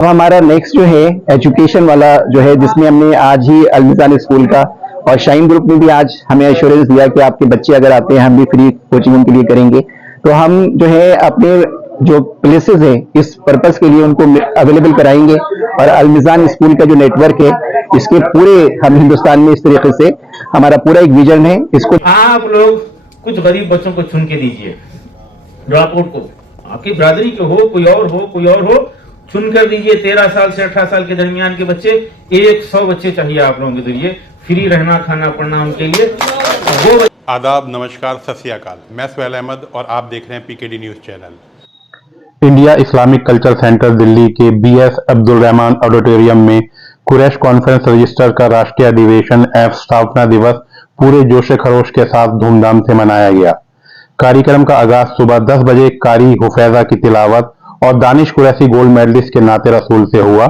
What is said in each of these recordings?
अब हमारा नेक्स्ट जो है एजुकेशन वाला जो है, जिसमें हमने आज ही अलमिजान स्कूल का और शाइन ग्रुप ने भी आज हमें एश्योरेंस दिया कि आपके बच्चे अगर आते हैं हम भी फ्री कोचिंग उनके लिए करेंगे। तो हम जो है अपने जो प्लेसेस है इस पर्पस के लिए उनको अवेलेबल कराएंगे और अलमिजान स्कूल का जो नेटवर्क है इसके पूरे हम हिंदुस्तान में इस तरीके से हमारा पूरा एक विजन है। इसको आप लोग कुछ गरीब बच्चों को चुन के दीजिए, ड्रॉप आउट को, आपकी बिरादरी के हो, कोई और हो, चुन कर दीजिए। 13 साल से 18 साल के दरमियान के बच्चे, 100 बच्चे चाहिए आप लोगों के जरिए, फ्री रहना खाना पढ़ना उनके लिए। वो आदाब, नमस्कार, सत श्री अकाल। मैं सुहेल अहमद और आप देख रहे हैं PKD news channel. India Islamic culture centre Delhi के बीएस अब्दुल रहमान ऑडिटोरियम में कुरैश कॉन्फ्रेंस रजिस्टर का राष्ट्रीय अधिवेशन एवं स्थापना दिवस पूरे जोश खरोश के साथ धूमधाम से मनाया गया। कार्यक्रम का आगाज सुबह 10 बजे कारी हुफैजा की तिलावत और दानिश कुरैशी गोल्ड मेडलिस्ट के नाते रसूल से हुआ।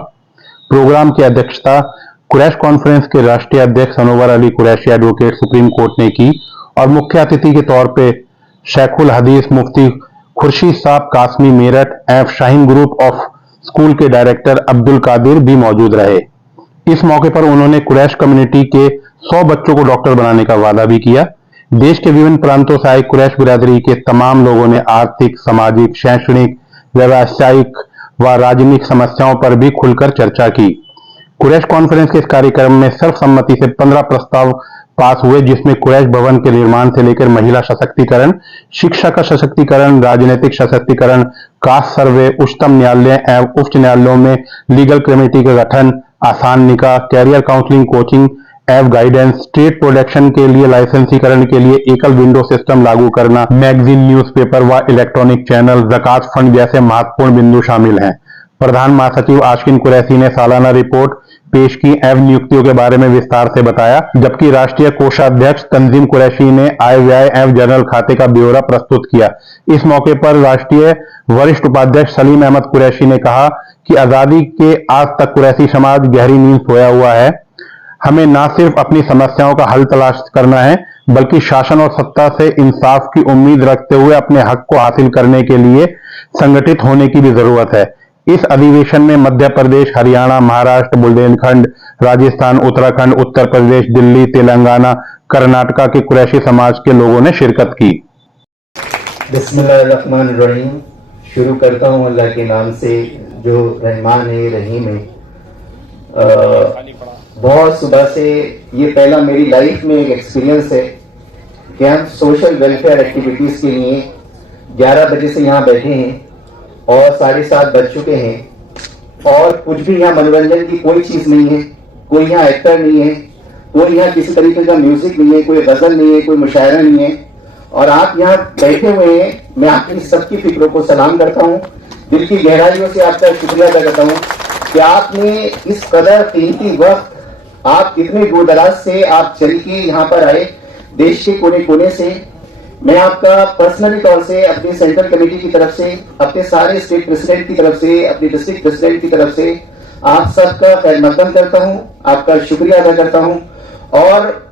प्रोग्राम की अध्यक्षता कुरैश कॉन्फ्रेंस के राष्ट्रीय अध्यक्ष Anwar Ali Qureshi advocate supreme court ने की और मुख्य अतिथि के तौर पे शेखुल हदीस मुफ्ती खुर्शीद साहब कासमी मेरठ एवं शाहीन ग्रुप ऑफ स्कूल के डायरेक्टर अब्दुल कादिर भी मौजूद रहे। इस मौके पर उन्होंने कुरैश कम्युनिटी के 100 बच्चों को डॉक्टर बनाने का वादा भी किया। देश के विभिन्न प्रांतों से आए कुरैश बिरादरी के तमाम लोगों ने आर्थिक, सामाजिक, शैक्षणिक, व्यावसायिक व राजनीतिक समस्याओं पर भी खुलकर चर्चा की। कुरैश कॉन्फ्रेंस के इस कार्यक्रम में सर्वसम्मति से 15 प्रस्ताव पास हुए, जिसमें कुरैश भवन के निर्माण से लेकर महिला सशक्तिकरण, शिक्षा का सशक्तिकरण, राजनीतिक सशक्तिकरण, कास्ट सर्वे, उच्चतम न्यायालय एवं उच्च न्यायालयों में लीगल कमेटी का गठन, आसान निकाह, कैरियर काउंसलिंग, कोचिंग एवं गाइडेंस, स्टेट प्रोटेक्शन के लिए लाइसेंसीकरण के लिए एकल विंडो सिस्टम लागू करना, मैगजीन, न्यूज़पेपर व इलेक्ट्रॉनिक चैनल, ज़कात फंड जैसे महत्वपूर्ण बिंदु शामिल हैं। प्रधान महासचिव आशिकीन कुरैशी ने सालाना रिपोर्ट पेश की एवं नियुक्तियों के बारे में विस्तार से बताया, जबकि राष्ट्रीय कोषाध्यक्ष तंजीम कुरैशी ने आय व्यय एवं जनरल खाते का ब्यौरा प्रस्तुत किया। इस मौके पर राष्ट्रीय वरिष्ठ उपाध्यक्ष सलीम अहमद कुरैशी ने कहा कि आजादी के आज तक कुरैशी समाज गहरी नींद सोया हुआ है। हमें न सिर्फ अपनी समस्याओं का हल तलाश करना है, बल्कि शासन और सत्ता से इंसाफ की उम्मीद रखते हुए अपने हक को हासिल करने के लिए संगठित होने की भी जरूरत है। इस अधिवेशन में मध्य प्रदेश, हरियाणा, महाराष्ट्र, बुंदेलखंड, राजस्थान, उत्तराखंड, उत्तर प्रदेश, दिल्ली, तेलंगाना, कर्नाटका के कुरैशी समाज के लोगों ने शिरकत की। बिस्मिल्लाहिर्रहमानिर्रहीम। शुरू करता हूँ अल्लाह के नाम से जो रहमान है, रहीम है। बहुत सुबह से ये पहला मेरी लाइफ में एक एक्सपीरियंस है कि हम सोशल वेलफेयर एक्टिविटीज के लिए 11 बजे से यहाँ बैठे हैं और 7:30 बज चुके हैं और कुछ भी यहाँ मनोरंजन की कोई चीज नहीं है, कोई यहाँ एक्टर नहीं है, कोई यहाँ किसी तरीके का म्यूजिक नहीं है, कोई गजल नहीं है, कोई मुशायरा नहीं है और आप यहाँ बैठे हुए हैं। मैं आपकी सबकी फिक्रों को सलाम करता हूँ, दिल की गहराइयों से आपका शुक्रिया अदा करता हूँ कि आपने इस कदर कीमती वक्त, आप कितने दूर दराज से आप चल के यहाँ पर आए, देश के कोने कोने से। मैं आपका पर्सनली तौर से, अपनी सेंट्रल कमेटी की तरफ से, अपने सारे स्टेट प्रेसिडेंट की तरफ से, अपने डिस्ट्रिक्ट प्रेसिडेंट की तरफ से आप सबका खैर मकदम करता हूँ, आपका शुक्रिया अदा करता हूँ। और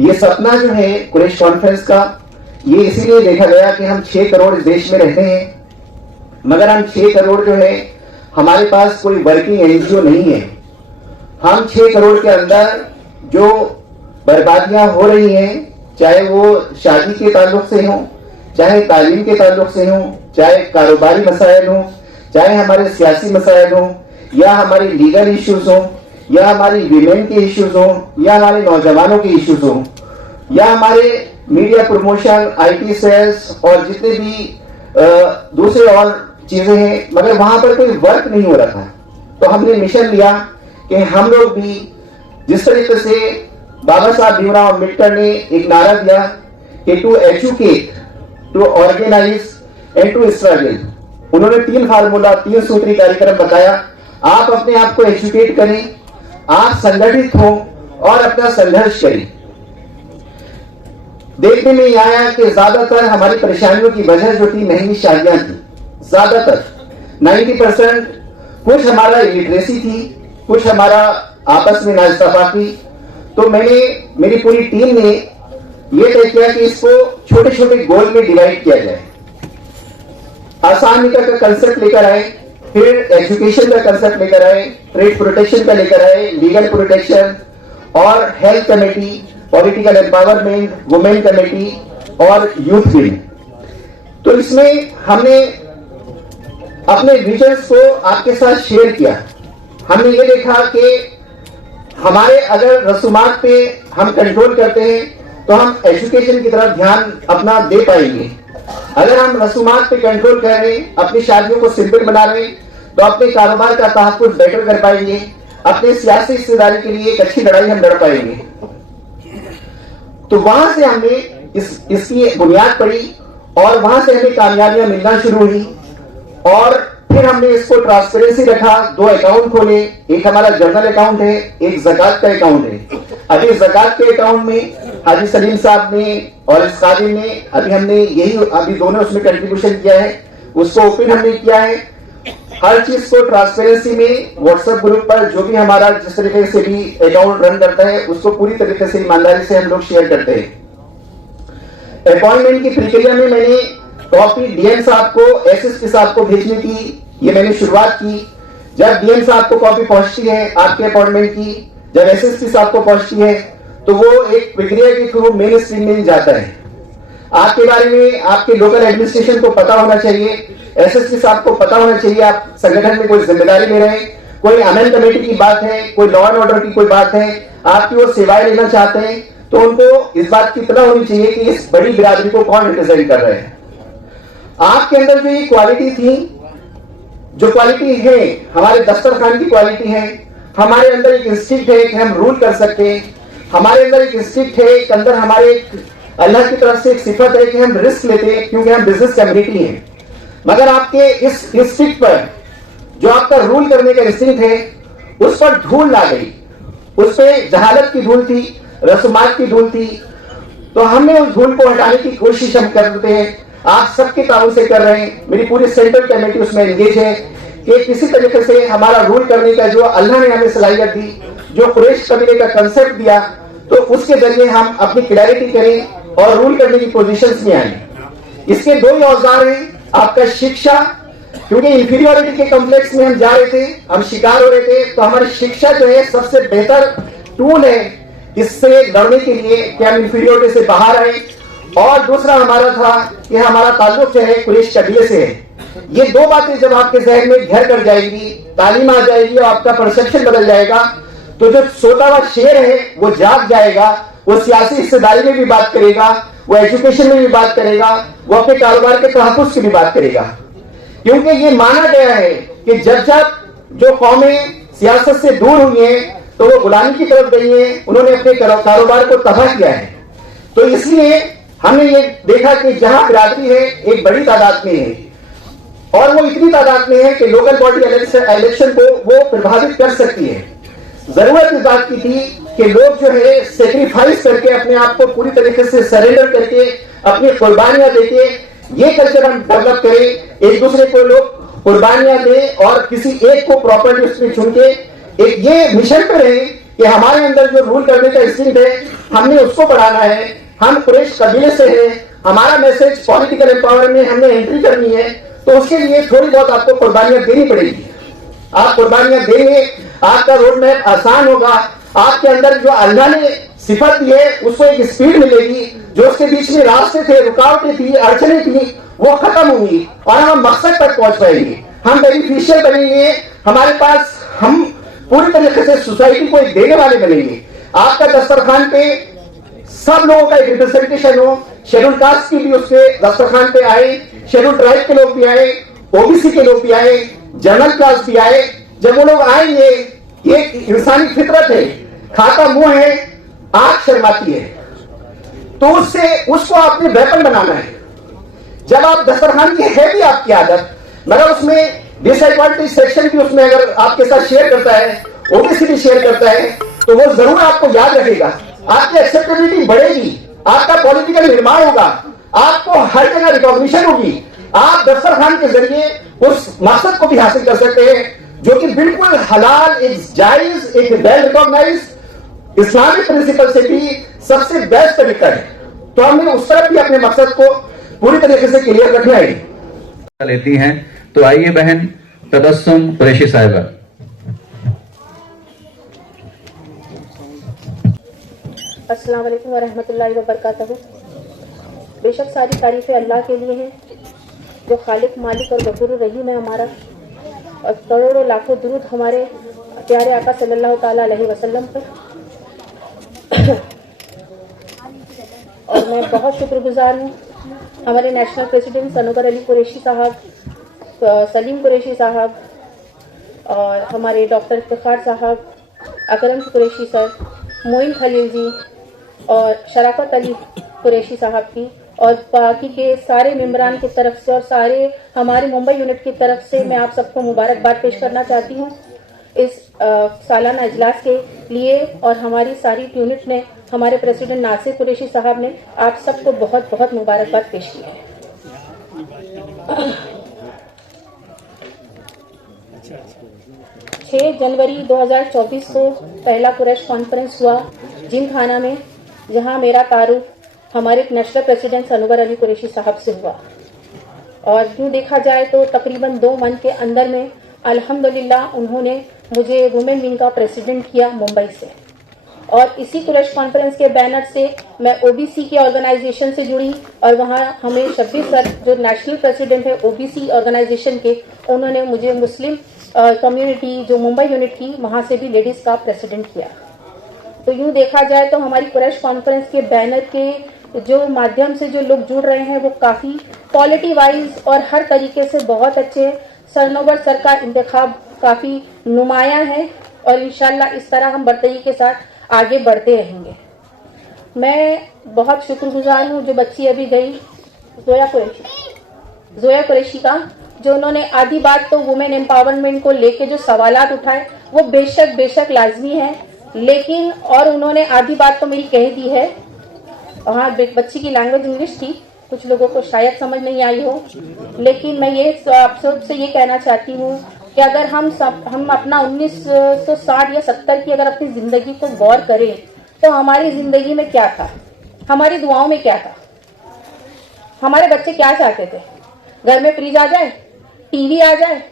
ये सपना जो है कुरैश कॉन्फ्रेंस का, ये इसीलिए देखा गया कि हम 6 करोड़ इस देश में रहते हैं, मगर हम 6 करोड़ जो है हमारे पास कोई वर्किंग एनजीओ नहीं है। हम 6 करोड़ के अंदर जो बर्बादियां हो रही हैं, चाहे वो शादी के ताल्लुक से हो, चाहे तालीम के ताल्लुक से हो, चाहे कारोबारी मसाइल हो, चाहे हमारे सियासी मसाइल हो, या हमारे लीगल इश्यूज हो, या हमारी वीमेन के इश्यूज हो, या हमारे नौजवानों के इश्यूज हो, या हमारे मीडिया प्रमोशन, आईटी सेल्स और जितने भी दूसरे और चीजें हैं, मगर वहां पर कोई वर्क नहीं हो रहा था। तो हमने मिशन लिया कि हम लोग भी जिस तरीके से बाबा साहब भीमराव अम्बेडकर ने एक नारा दिया कि to educate, to organise and to struggle, उन्होंने 3 फार्मूला, 3 सूत्री कार्यक्रम बताया। आप अपने आप को एजुकेट करें, आप संगठित हो और अपना संघर्ष करें। देखने में यह आया कि ज्यादातर हमारी परेशानियों की वजह जो थी महंगी शादियां थी, ज्यादातर 90%। कुछ हमारा इलिटरेसी थी, कुछ हमारा आपस में नाइंसाफी। तो मैंने, मेरी पूरी टीम ने ये तय किया कि इसको छोटे छोटे गोल में डिवाइड किया जाए। आसान निकाह का कंसेप्ट लेकर आए फिर एजुकेशन का कंसेप्ट लेकर आए, ट्रेड प्रोटेक्शन का लेकर आए, लीगल प्रोटेक्शन और health committee, political empowerment, women committee और यूथ विंग। तो इसमें हमने अपने विजन्स को आपके साथ शेयर किया। हमने ये देखा कि हमारे अगर रसूमात पे हम कंट्रोल करते हैं तो हम एजुकेशन की तरफ ध्यान अपना दे पाएंगे। अगर हम रसूमात पे कंट्रोल कर रहे हैं, अपनी शादियों को सिंपल बना रहे हैं, तो अपने कारोबार का तहफ़्फ़ुज़ बेटर कर पाएंगे, अपने सियासी हिस्सेदारी के लिए एक अच्छी लड़ाई हम लड़ पाएंगे। तो वहां से हमने इसकी बुनियाद पड़ी और वहां से हमें कामयाबियां मिलना शुरू हुई और फिर हमने इसको ट्रांसपेरेंसी रखा। 2 अकाउंट खोले, एक हमारा जनरल अकाउंट है, एक ज़कात का अकाउंट है। अभी ज़कात के अकाउंट में हाजी सलीम साहब ने और इस कादिम ने अभी दोनों उसमें कंट्रीब्यूशन किया है, उसको ओपन हमने किया है। हर चीज को ट्रांसपेरेंसी में व्हाट्सएप ग्रुप पर जो भी हमारा जिस तरीके से भी अकाउंट रन करता है उसको पूरी तरीके से ईमानदारी से हम लोग शेयर करते हैं। अपॉइंटमेंट की प्रक्रिया में मैंने कॉपी डीएम साहब को, एसएसपी साहब को भेजने की ये मैंने शुरुआत की। जब डीएम साहब को कॉपी पहुंचती है आपके अपॉइंटमेंट की, जब एसएसपी साहब को पहुंचती है, तो वो एक प्रक्रिया के थ्रू मेन स्ट्रीम में जाता है। आपके बारे में आपके लोकल एडमिनिस्ट्रेशन को पता होना चाहिए, एसएसपी साहब को पता होना चाहिए आप संगठन में कोई जिम्मेदारी ले रहे हैं, कोई अमेन कमेटी की बात है, कोई लॉ एंड ऑर्डर की कोई बात है, आपकी वो सेवाएं लेना चाहते हैं, तो उनको इस बात की पता होनी चाहिए कि इस बड़ी बिरादरी को कौन रिप्रेजेंट कर रहे हैं। आपके अंदर जो ये क्वालिटी थी, जो क्वालिटी है हमारे दस्तरखान की क्वालिटी है, हमारे अंदर एक इंस्टिंक्ट है कि हम रूल कर सकते हैं, हमारे अंदर एक इंस्टिंक्ट है कि अंदर हमारे अल्लाह की तरफ से एक सिफत है कि हम रिस्क लेते हैं क्योंकि हम बिजनेस कम्युनिटी हैं। मगर आपके इस इंस्टिंक्ट पर जो आपका रूल करने का इंस्टिंक्ट है उस पर धूल ला गई, उस पर जहालत की धूल थी, रसूमात की धूल थी। तो हमने उस धूल को हटाने की कोशिश हम करते हैं, आप सबके ताउन से कर रहे हैं। मेरी पूरी सेंट्रल कमेटी उसमें एंगेज है कि किसी तरीके से हमारा रूल करने का जो अल्लाह ने हमें सलाहियत दी, जो कुरैश कबीले का कंसेप्ट दिया, तो उसके जरिए हम अपनी क्लैरिटी करें और रूल करने की पोजीशंस में आए। इसके 2 ही औजार हैं, आपका शिक्षा, क्योंकि इंफीरियोरिटी के कॉम्प्लेक्स में हम जा रहे थे, हम शिकार हो रहे थे, तो हमारी शिक्षा जो है सबसे बेहतर टूल है इससे लड़ने के लिए कि हम इंफीरियोरिटी से बाहर आए। और दूसरा हमारा था कि हमारा ताल्लुक जो है कुरैश कबीले से है। ये 2 बातें जब आपके जहन में घर कर जाएगी, तालीम आ जाएगी और आपका परसेप्शन बदल जाएगा, तो जो सोता हुआ शेर है वो जाग जाएगा, वो सियासी हिस्सेदारी में भी बात करेगा, वो एजुकेशन में भी बात करेगा, वो अपने कारोबार के तहफ़्फ़ुज़ की भी बात करेगा। क्योंकि ये माना गया है कि जब जब जो कौमें सियासत से दूर हुई हैं तो वो गुलामी की तरफ गई हैं, उन्होंने अपने कारोबार को तबाह किया है। तो इसलिए हमने ये देखा कि जहां बिरादरी है एक बड़ी तादाद में है और वो इतनी तादाद में है कि लोकल बॉडी इलेक्शन को वो प्रभावित कर सकती है। जरूरत इस बात की थी कि लोग जो है सेक्रीफाइस करके अपने आप को पूरी तरीके से सरेंडर करके अपनी कुर्बानियां देके ये कल्चर हम डेवलप करें, एक दूसरे को लोग कुर्बानियां दें और किसी एक को प्रॉपर्ली उसमें चुन के एक ये मिशन पे रहे कि हमारे अंदर जो रूल करने का इंस्टिंक्ट है हमने उसको बढ़ाना है। हम कुरैश कबीले से हैं, हमारा मैसेज पॉलिटिकल एम्पावरमेंट में हमने एंट्री करनी है, तो उसके लिए थोड़ी बहुत आपको कुर्बानियां देनी पड़ेगी। आप कुर्बानियां देंगे, आपका रोड मैप आसान होगा, आपके अंदर जो अल्लाह ने सिफत दी है उसको एक स्पीड मिलेगी, जो उसके बीच में रास्ते थे, रुकावटें थी, अड़चने थी, वो खत्म होंगी और हम मकसद तक पहुंच पाएंगे। हम बेनिफिशियल बनेंगे, हमारे पास हम पूरी तरीके से सोसाइटी को एक देने वाले बनेंगे। आपका दस्तरखान पे सब लोगों का एक रिप्रेजेंटेशन हो, शेड्यूल कास्ट की भी उसके दस्तरखान पे आए, शेड्यूल ट्राइब के लोग भी आए, ओबीसी के लोग भी आए, जनरल क्लास भी आए। जब वो लोग आएंगे, ये इंसानी फितरत है, खाता मुंह है, आंख शर्माती है, तो उसको आपने वेपन बनाना है। जब आप दस्तरखान की है भी आपकी आदत, मगर उसमें डिसएडवांटेज सेक्शन भी उसमें अगर आपके साथ शेयर करता है, ओबीसी भी शेयर करता है, तो वो जरूर आपको याद रखेगा, आपकी एक्सेप्टेबिलिटी बढ़ेगी, आपका पॉलिटिकल निर्माण होगा, आपको हर जगह रिकॉग्निशन होगी। आप दस्तरखान के जरिए उस मकसद को भी हासिल कर सकते हैं जो कि बिल्कुल हलाल, एक जायज, एक वेल रिकॉग्नाइज्ड इस्लामिक प्रिंसिपल से भी सबसे बेस्ट तरीका है। तो हमें उस तरफ भी अपने मकसद को पूरी तरीके से क्लियर रखना है। लेती हैं। तो आइए बहन, तबस्सुम कुरैशी साहिबा। अस्सलाम वालेकुम वरहमतुल्लाहि वबरकातुहू। बेशक सारी तारीफ़ें अल्लाह के लिए हैं जो खालिक मालिक और गफूर रहीम है हमारा, और करोड़ों लाखों दुरूद हमारे प्यारे आका सल्लल्लाहु ताला अलैहि वसल्लम पर। और मैं बहुत शुक्रगुजार हूँ हमारे नेशनल प्रेसिडेंट सनोवर अली कुरैशी साहब, सलीम कुरैशी साहब, और हमारे डॉक्टर इफ्तिखार साहब, अकरम कुरैशी सर, मोइन खलील जी और शराफत अली कुरैशी साहब की, और बाकी के सारे मेंबरान की तरफ से और सारे हमारे मुंबई यूनिट की तरफ से मैं आप सबको मुबारकबाद पेश करना चाहती हूँ इस सालाना इजलास के लिए। और हमारी सारी यूनिट ने, हमारे प्रेसिडेंट नासिर कुरैशी साहब ने आप सबको बहुत बहुत मुबारकबाद पेश की है। 6 जनवरी 2024 को पहला कुरैश कॉन्फ्रेंस हुआ जिमखाना में, जहां मेरा तारुफ हमारे नेशनल प्रेसिडेंट सनोवर अली कुरैशी साहब से हुआ। और यूँ देखा जाए तो तकरीबन 2 मंथ के अंदर में अल्हम्दुलिल्लाह उन्होंने मुझे वुमेन विंग का प्रेसिडेंट किया मुंबई से। और इसी कुरैश कॉन्फ्रेंस के बैनर से मैं ओबीसी के ऑर्गेनाइजेशन से जुड़ी, और वहाँ हमें शब्बीर सर जो नेशनल प्रेसिडेंट है ओबीसी ऑर्गेनाइजेशन के, उन्होंने मुझे मुस्लिम कम्युनिटी जो मुंबई यूनिट की, वहाँ से भी लेडीज़ का प्रेसिडेंट किया। तो यूँ देखा जाए तो हमारी कुरैश कॉन्फ्रेंस के बैनर के जो माध्यम से जो लोग जुड़ रहे हैं वो काफ़ी क्वालिटी वाइज और हर तरीके से बहुत अच्छे। सनोवर सर का इंतखाब काफ़ी नुमायां है और इंशाल्लाह इस तरह हम बर्तरी के साथ आगे बढ़ते रहेंगे। मैं बहुत शुक्रगुजार हूँ जो बच्ची अभी गई जोया कुरैशी का, जो उन्होंने आधी बात तो वुमेन एम्पावरमेंट को लेके जो सवालात उठाए वो बेशक लाजमी है, लेकिन और उन्होंने आधी बात तो मेरी कह दी है। हाँ, बच्ची की लैंग्वेज इंग्लिश थी, कुछ लोगों को शायद समझ नहीं आई हो, लेकिन मैं ये आप सबसे ये कहना चाहती हूँ कि अगर हम अपना 1960 या 70 की अगर अपनी जिंदगी को गौर करें तो हमारी जिंदगी में क्या था, हमारी दुआओं में क्या था, हमारे बच्चे क्या चाहते थे, घर में फ्रिज आ जाए, टीवी आ जाए,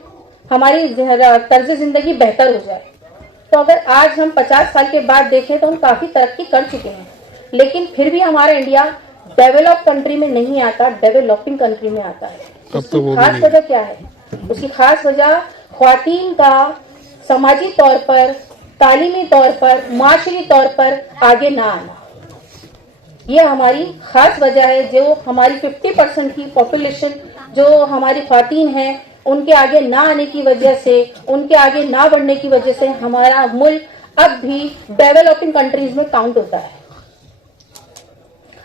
हमारी तर्ज जिंदगी बेहतर हो जाए। तो अगर आज हम 50 साल के बाद देखें तो हम काफी तरक्की कर चुके हैं, लेकिन फिर भी हमारा इंडिया डेवलप कंट्री में नहीं आता, डेवलपिंग कंट्री में आता है। उसकी खास वजह क्या है? उसकी खास वजह ख्वातीन का समाजी तौर पर, तालीमी तौर पर, माशरी तौर पर आगे ना आना, ये हमारी खास वजह है। जो हमारी 50% की पॉपुलेशन जो हमारी ख्वातीन हैं, उनके आगे ना आने की वजह से, उनके आगे ना बढ़ने की वजह से हमारा मुल्क अब भी डेवलपिंग कंट्रीज में काउंट होता है।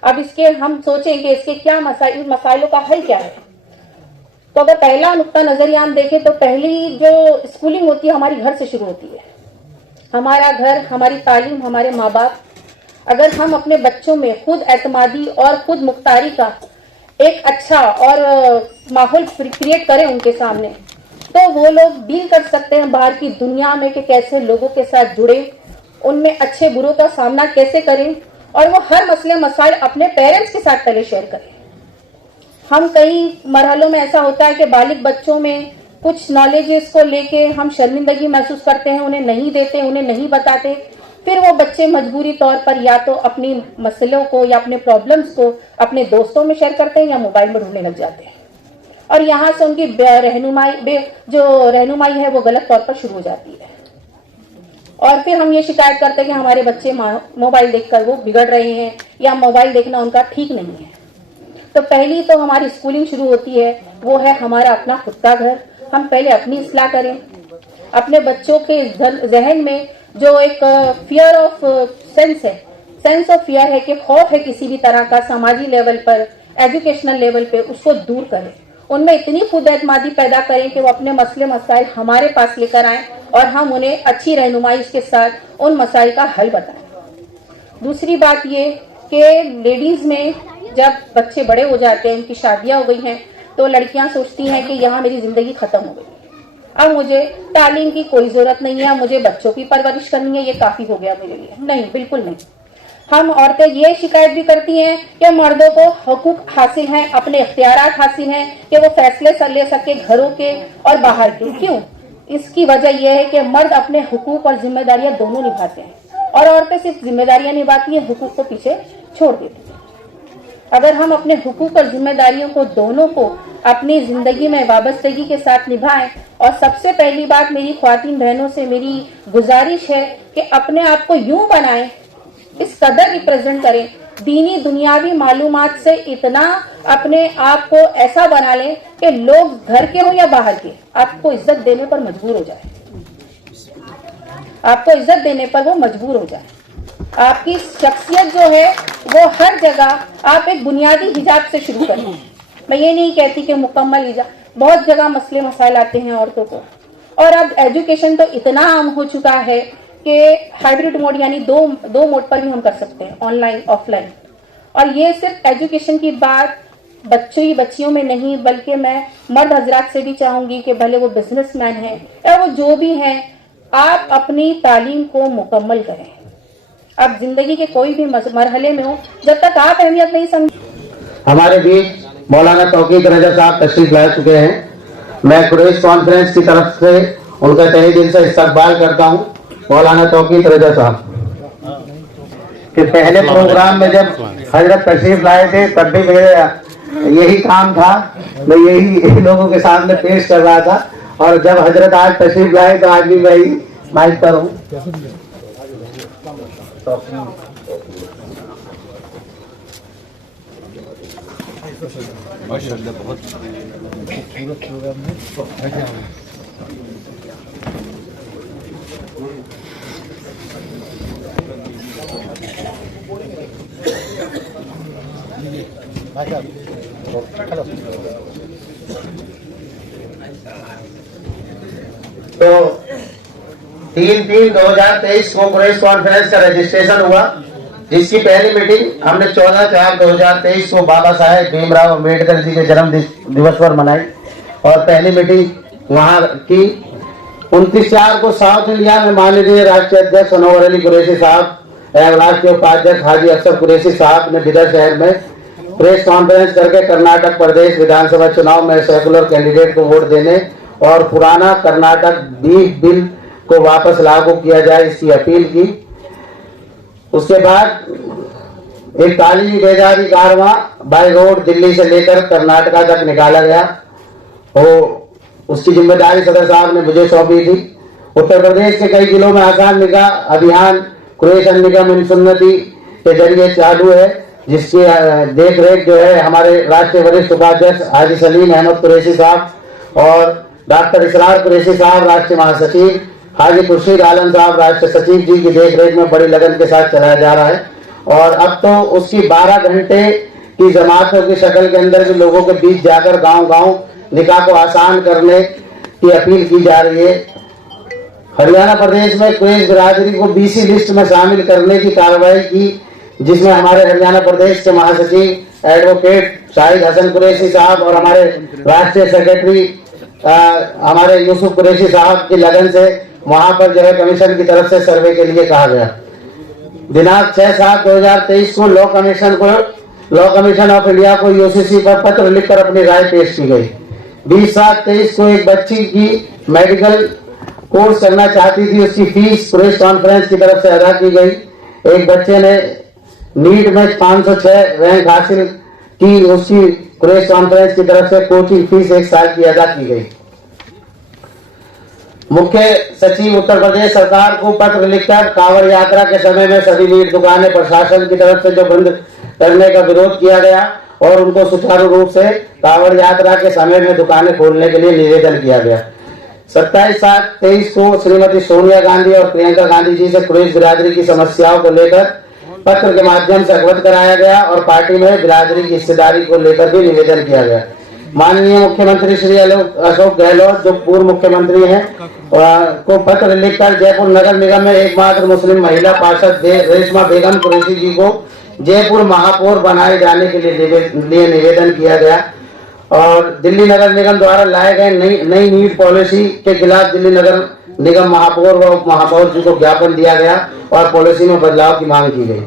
अब इसके हम सोचें कि इसके क्या मसाइलों का हल क्या है। तो अगर पहला नुक्ता नजरिया हम देखें तो पहली जो स्कूलिंग होती है हमारी घर से शुरू होती है। हमारा घर, हमारी तालीम, हमारे माँ बाप। अगर हम अपने बच्चों में खुद एतमादी और खुद मुख्तारी का एक अच्छा और माहौल क्रिएट करें उनके सामने, तो वो लोग डील कर सकते हैं बाहर की दुनिया में कि कैसे लोगों के साथ जुड़े, उनमें अच्छे बुरों का सामना कैसे करें, और वो हर मसले मसाइल अपने पेरेंट्स के साथ पहले शेयर करें। हम कई मरहलों में ऐसा होता है कि बालिग बच्चों में कुछ नॉलेजेस को लेके हम शर्मिंदगी महसूस करते हैं, उन्हें नहीं देते, उन्हें नहीं बताते, फिर वो बच्चे मजबूरी तौर पर या तो अपनी मसलों को या अपने प्रॉब्लम्स को अपने दोस्तों में शेयर करते हैं या मोबाइल में ढूंढने लग जाते हैं, और यहाँ से उनकी रहनुमाई है वो गलत तौर पर शुरू हो जाती है। और फिर हम ये शिकायत करते हैं कि हमारे बच्चे मोबाइल देखकर वो बिगड़ रहे हैं या मोबाइल देखना उनका ठीक नहीं है। तो पहली तो हमारी स्कूलिंग शुरू होती है, वो है हमारा अपना खुद का घर। हम पहले अपनी इस्लाह करें, अपने बच्चों के जहन में जो एक fear of sense of fear है कि खौफ है किसी भी तरह का समाजी लेवल पर, एजुकेशनल लेवल पे, उसको दूर करें। उनमें इतनी खुद एतमादी पैदा करें कि वो अपने मसले मसाइल हमारे पास लेकर आएं और हम उन्हें अच्छी रहनुमाई के साथ उन मसाइल का हल बताएं। दूसरी बात ये कि लेडीज में जब बच्चे बड़े हो जाते हैं, उनकी शादियां हो गई हैं, तो लड़कियां सोचती हैं कि यहाँ मेरी जिंदगी खत्म हो गई, अब मुझे तालीम की कोई जरूरत नहीं है, मुझे बच्चों की परवरिश करनी है, ये काफी हो गया मेरे लिए। नहीं, बिल्कुल नहीं। हम औरतें ये शिकायत भी करती हैं कि मर्दों को हकूक हासिल हैं, अपने इख्तियारात हासिल हैं कि वो फैसले ले सके घरों के और बाहर के। क्यों? इसकी वजह यह है कि मर्द अपने हुकूक और जिम्मेदारियां दोनों निभाते हैं और औरतें सिर्फ जिम्मेदारियां निभाती हैं, हुकूक को पीछे छोड़ देती हैं। अगर हम अपने हुकूक और जिम्मेदारियों को दोनों को अपनी जिंदगी में वाबस्तगी के साथ निभाएं, और सबसे पहली बात मेरी ख्वातीन बहनों से मेरी गुजारिश है कि अपने आप को यूं बनाएं, इस कदर रिप्रेजेंट करें, दीनी दुनियावी मालूमात से इतना अपने आप को ऐसा बना लें कि लोग घर के हो या बाहर के आपको इज्जत देने पर मजबूर हो जाए, आपको इज्जत देने पर वो मजबूर हो जाए। आपकी शख्सियत जो है वो हर जगह आप एक बुनियादी हिजाब से शुरू करें। मैं ये नहीं कहती कि मुकम्मल हिजाब, बहुत जगह मसले मसाइल आते हैं औरतों को, और अब एजुकेशन तो इतना आम हो चुका है कि हाइब्रिड मोड यानी दो मोड पर भी हम कर सकते हैं, ऑनलाइन ऑफलाइन। और ये सिर्फ एजुकेशन की बात बच्चियों में नहीं, बल्कि मैं मर्द हजरात से भी चाहूंगी कि भले वो बिजनेसमैन हैं या वो जो भी हैं, आप अपनी तालीम को मुकम्मल करें। आप जिंदगी के कोई भी मरहले में हो, जब तक आप अहमियत नहीं समझ। हमारे बीच मौलाना तौकीर रजा साहब तशरीफ ला चुके हैं। मैं कुरैश कॉन्फ्रेंस की तरफ से उनका तहे दिल से इस्तकबाल करता हूं। मौलाना तौकीर रजा साहब के पहले प्रोग्राम में जब हजरत तशरीफ लाए थे तब भी मेरा यही काम था, मैं यही लोगों के सामने पेश कर रहा था, और जब हजरत आज तशरीफ लाए तो आज भी मैं ही माइक पर हूँ। माशाल्लाह बहुत खूबसूरत प्रोग्राम है। तो 3/3/2023 को कुरैश कॉन्फ्रेंस का रजिस्ट्रेशन हुआ, जिसकी पहली मीटिंग हमने 14/4/2023 को बाबा साहेब भीमराव अम्बेडकर जी के जन्म दिवस पर मनाई, और पहली मीटिंग वहां की 29/4 को साउथ इंडिया में माननीय राष्ट्रीय अध्यक्ष अनवर अली कुरैशी साहब एवं राष्ट्रीय उपाध्यक्ष हाजी अफसर कुरैशी साहब ने बिदर शहर में प्रेस कॉन्फ्रेंस करके कर्नाटक प्रदेश विधानसभा चुनाव में सेकुलर कैंडिडेट को वोट देने और पुराना कर्नाटक बीफ बिल को वापस लागू किया जाए, इसकी अपील की। उसके बाद एक तालीमी बेदारी कारवां बाय रोड दिल्ली से लेकर कर्नाटका तक निकाला गया, वो उसकी जिम्मेदारी सदर साहब ने मुझे सौंपी थी। उत्तर प्रदेश के कई जिलों में आसान निकाह अभियान कुरैश निगम सुन्नति के जरिए चालू है, जिसकी देख रेख जो है हमारे राष्ट्रीय वरिष्ठ उपाध्यक्ष हाजी सलीम अहमद कुरैशी साहब और डॉक्टर इसरार कुरैशी साहब राष्ट्रीय महासचिव, हाजी खुर्शीद आलम साहब राष्ट्रीय सचिव जी की देखरेख में बड़ी लगन के साथ चलाया जा रहा है। और अब तो उसकी 12 घंटे की जमातों की शक्ल के अंदर भी लोगों के बीच जाकर गांव-गांव निकाह को आसान करने की अपील की जा रही है। हरियाणा प्रदेश में कुरैश बिरादरी को BC लिस्ट में शामिल करने की कार्रवाई की, जिसमें हमारे हरियाणा प्रदेश के महासचिव एडवोकेट शाहिद हसन कुरैशी साहब और हमारे राष्ट्रीय सेक्रेटरी हमारे यूसुफ कुरैशी साहब की लगन से वहां पर जो है कमीशन की तरफ से सर्वे के लिए कहा गया। दिनांक 6/7/2023 को लॉ कमीशन ऑफ इंडिया को UCC पर पत्र लिखकर अपनी राय पेश की गई। 20/7/23 को एक बच्ची की मेडिकल कोर्स करना चाहती थी, उसकी फीस कुरैश कॉन्फ्रेंस की तरफ से अदा की गई। एक बच्चे ने नीट में 506 रैंक हासिल की, उसकी कुरैश कॉन्फ्रेंस की तरफ से कोचिंग फीस 1 साल की अदा की गई। मुख्य सचिव उत्तर प्रदेश सरकार को पत्र लिखकर कांवड़ यात्रा के समय में सभी मीट दुकानें प्रशासन की तरफ से जो बंद करने का विरोध किया गया और उनको सुचारू रूप से कांवड़ यात्रा के समय में दुकानें खोलने के लिए निवेदन किया गया। 27/7/23 को श्रीमती सोनिया गांधी और प्रियंका गांधी जी से कुरैश बिरादरी की समस्याओं को लेकर पत्र के माध्यम से अवगत कराया गया और पार्टी में बिरादरी की हिस्सेदारी को लेकर भी निवेदन किया गया। माननीय मुख्यमंत्री श्री अशोक गहलोत जो पूर्व मुख्यमंत्री हैं को पत्र लिखकर जयपुर नगर निगम में एकमात्र मुस्लिम महिला पार्षद रेशमा बेगम कुरैशी जी को जयपुर महापौर बनाए जाने के लिए निवेदन किया गया। और दिल्ली नगर निगम द्वारा लाए गए नई नीट पॉलिसी के खिलाफ दिल्ली नगर निगम महापौर व उप महापौर जी को ज्ञापन दिया गया और पॉलिसी में बदलाव की मांग की गई।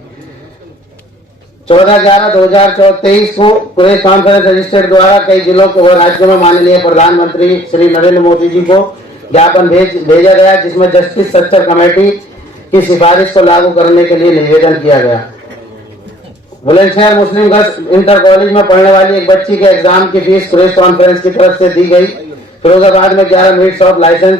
14/11/2023 को कुरैश कॉन्फ्रेंस रजिस्ट्रेड द्वारा कई जिलों को व राज्यों में माननीय प्रधानमंत्री श्री नरेंद्र मोदी जी को ज्ञापन भेजा गया, जिसमें जस्टिस स्ट्रक्चर कमेटी की सिफारिश को लागू करने के लिए निवेदन किया गया। बुलंदशहर मुस्लिम गर्ल्स इंटर कॉलेज में पढ़ने वाली एक बच्ची के एग्जाम की फीस कुरैश कॉन्फ्रेंस की तरफ से दी गई। फिरोजाबाद में 11 मीट शॉप लाइसेंस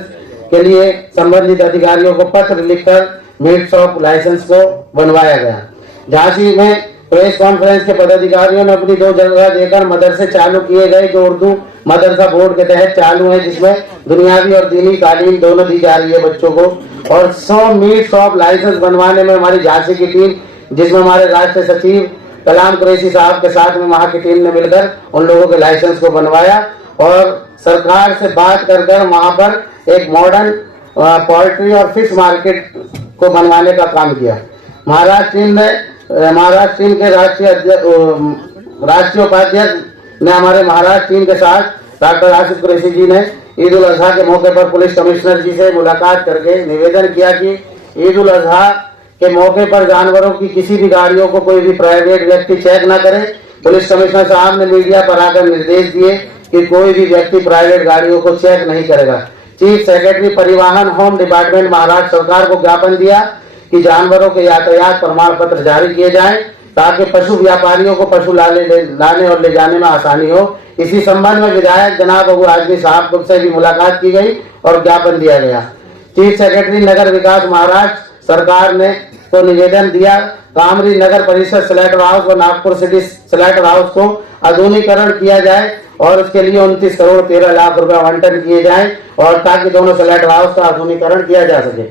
के लिए संबंधित अधिकारियों को पत्र लिखकर मीट शॉप लाइसेंस को बनवाया गया। झांसी में प्रेस कॉन्फ्रेंस के पदाधिकारियों ने अपनी 2 जगह देकर मदरसे चालू किए गए, जो उर्दू मदरसा बोर्ड के तहत चालू है, जिसमें दुनियावी और दीनी तालीम दोनों दी जा रही है बच्चों को। और 100 मीट शॉप लाइसेंस बनवाने में हमारी झांसी की टीम, जिसमें हमारे राष्ट्रीय सचिव कलाम कुरैशी साहब के साथ में वहां की टीम ने मिलकर उन लोगों के लाइसेंस को बनवाया और सरकार से बात कर वहां पर एक मॉडर्न पोल्ट्री और फिश मार्केट को बनवाने का काम किया। महाराष्ट्र टीम के राष्ट्रीय उपाध्यक्ष ने हमारे महाराष्ट्र टीम के साथ डॉक्टर आसिफ कुरैशी जी ने ईद उल अजहा के मौके पर पुलिस कमिश्नर जी से मुलाकात करके निवेदन किया कि ईद उल अजहा के मौके पर जानवरों की किसी भी गाड़ियों को कोई भी प्राइवेट व्यक्ति चेक न करे। पुलिस कमिश्नर साहब ने मीडिया पर आकर निर्देश दिए कि कोई भी व्यक्ति प्राइवेट गाड़ियों को चेक नहीं करेगा। चीफ सेक्रेटरी परिवहन होम डिपार्टमेंट महाराष्ट्र सरकार को ज्ञापन दिया कि जानवरों के यातायात प्रमाण पत्र जारी किए जाएं, ताकि पशु व्यापारियों को पशु लाने और ले जाने में आसानी हो। इसी संबंध में विधायक जनाब अबू आजमी साहब से भी मुलाकात की गई और ज्ञापन दिया गया। चीफ सेक्रेटरी नगर विकास महाराष्ट्र सरकार ने को निवेदन दिया कामरी नगर परिषद स्लेटर हाउस व नागपुर सिटी स्लेटर हाउस को आधुनिकीकरण किया जाए और इसके लिए 29 करोड़ 13 लाख रुपए आवंटन किए जाएं और ताकि दोनों स्लेटर हाउस का आधुनिकीकरण किया जा सके।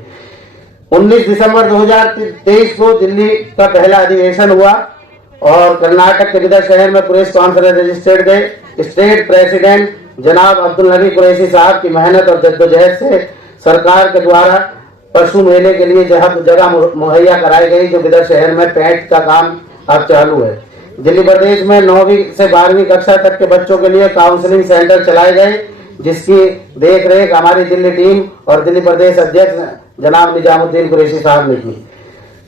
19 दिसंबर 2023 को दिल्ली का पहला अधिवेशन हुआ और कर्नाटक के बिदर शहर में कुरैश कॉन्फ्रेंस रजिस्ट्रेड गए। स्टेट प्रेसिडेंट जनाब अब्दुल नबी कुरैशी साहब की मेहनत और जद्दोजहद से सरकार के द्वारा पशु मेले के लिए जगह मुहैया कराई गई, जो बिदर शहर में पेंट का काम अब चालू है। दिल्ली प्रदेश में 9वीं से 12वीं कक्षा तक के बच्चों के लिए काउंसलिंग सेंटर चलाए गए, जिसकी देखरेख हमारी दिल्ली टीम और दिल्ली प्रदेश अध्यक्ष जनाब निजामुद्दीन कुरैशी साहब ने की।